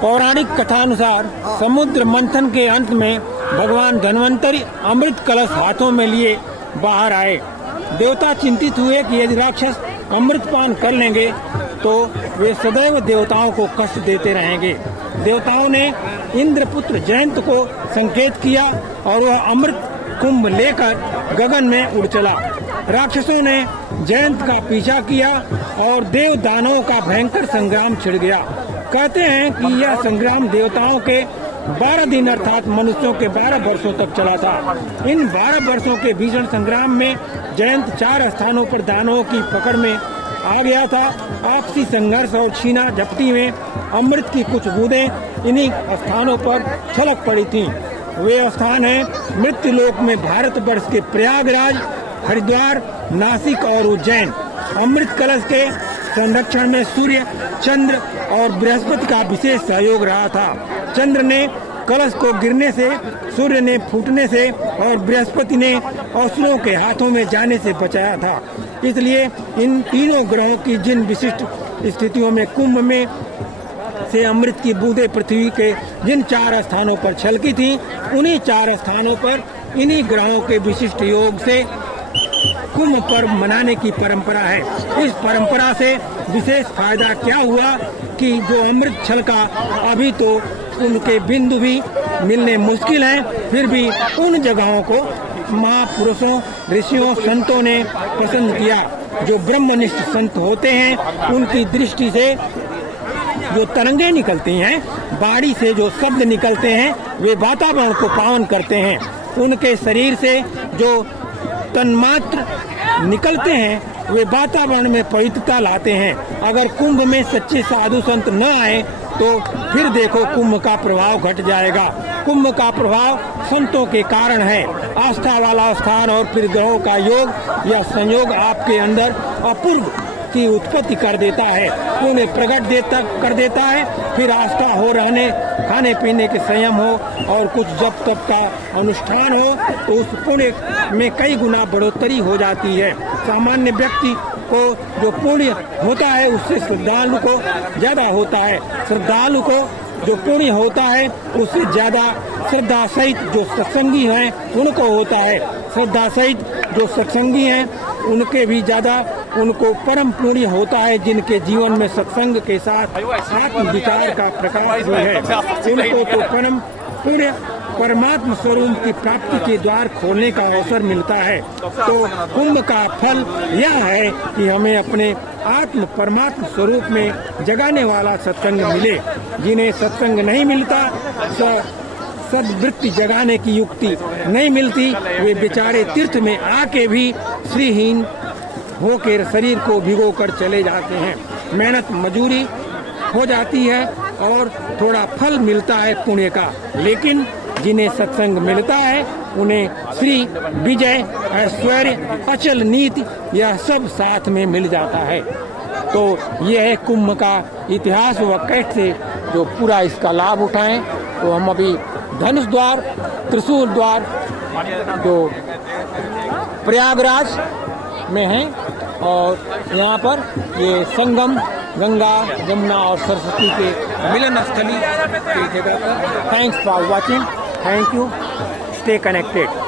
पौराणिक कथानुसार समुद्र मंथन के अंत में भगवान धन्वंतरी अमृत कलश हाथों में लिए बाहर आए। देवता चिंतित हुए कि यदि राक्षस अमृत पान कर लेंगे तो वे सदैव देवताओं को कष्ट देते रहेंगे। देवताओं ने इंद्रपुत्र जयंत को संकेत किया और वह अमृत कुंभ लेकर गगन में उड़ चला। राक्षसों ने जयंत का पीछा किया और देव दानवों का भयंकर संग्राम छिड़ गया। कहते हैं कि यह संग्राम देवताओं के 12 दिन अर्थात मनुष्यों के 12 वर्षों तक चला था। इन 12 वर्षों के भीषण संग्राम में जयंत 4 स्थानों पर दानवों की पकड़ में आ गया था। आपसी संघर्ष और छीना झपटी में अमृत की कुछ बूंदें इन्हीं स्थानों पर छलक पड़ी थीं। वे स्थान हैं मृत्युलोक में भारतवर्ष के प्रयागराज, हरिद्वार, नासिक और उज्जैन। अमृत कलश के संरक्षण में सूर्य, चंद्र और बृहस्पति का विशेष सहयोग रहा था। चंद्र ने कलश को गिरने से, सूर्य ने फूटने से और बृहस्पति ने असुरों के हाथों में जाने से बचाया था। इसलिए इन तीनों ग्रहों की जिन विशिष्ट स्थितियों में कुंभ में से अमृत की बूंदें पृथ्वी के जिन 4 स्थानों पर छलकी थीं, उन्हीं 4 स्थानों पर इन्हीं ग्रहों के विशिष्ट योग से कुंभ पर्व मनाने की परंपरा है। इस परंपरा से विशेष फायदा क्या हुआ कि जो अमृत छलका अभी तो उनके बिंदु भी मिलने मुश्किल हैं, फिर भी उन जगहों को महापुरुषों, ऋषियों, संतों ने पसंद किया। जो ब्रह्मनिष्ठ संत होते हैं, उनकी दृष्टि से जो तरंगे निकलती हैं, बाड़ी से जो शब्द निकलते हैं, वे वातावरण को पावन करते हैं। उनके शरीर से जो तन्मात्र निकलते हैं, वे वातावरण में पवित्रता लाते हैं। अगर कुंभ में सच्चे साधु संत न आए तो फिर देखो कुंभ का प्रभाव घट जाएगा। कुंभ का प्रभाव संतों के कारण है। आस्था वाला स्थान और फिर ग्रहों का योग या संयोग आपके अंदर अपूर्व की उत्पत्ति कर देता है, उन्हें प्रकट कर देता है। फिर आस्था हो, रहने खाने पीने के संयम हो और कुछ जप तप का अनुष्ठान हो तो उस पुण्य में कई गुना बढ़ोतरी हो जाती है। सामान्य व्यक्ति को जो पुण्य होता है उससे श्रद्धालु को ज्यादा होता है। श्रद्धालु को जो पुण्य होता है उससे ज्यादा श्रद्धा सहित जो सत्संगी हैं उनको होता है। श्रद्धा सहित जो सत्संगी हैं उनके भी ज्यादा उनको परम पुण्य होता है, जिनके जीवन में सत्संग के साथ आत्म विचार का प्रकाश भी है। उनको तो परम पुण्य परमात्मा स्वरूप की प्राप्ति के द्वार खोलने का अवसर मिलता है। तो कुंभ का फल यह है कि हमें अपने आत्म परमात्मा स्वरूप में जगाने वाला सत्संग मिले। जिन्हें सत्संग नहीं मिलता, सद्वृत्ति जगाने की युक्ति नहीं मिलती, वे बेचारे तीर्थ में आके भी श्रीहीन होकर शरीर को भिगोकर चले जाते हैं। मेहनत मजूरी हो जाती है और थोड़ा फल मिलता है पुण्य का, लेकिन जिन्हें सत्संग मिलता है उन्हें श्री विजय, ऐश्वर्य, अचल नीति यह सब साथ में मिल जाता है। तो यह है कुंभ का इतिहास व कैसे जो पूरा इसका लाभ उठाएं। तो हम अभी धनुष द्वार, त्रिशूल द्वार जो प्रयागराज में हैं और यहाँ पर ये संगम गंगा, यमुना और सरस्वती के मिलन स्थली की जगह पर। Thanks for watching. Thank you. Stay connected.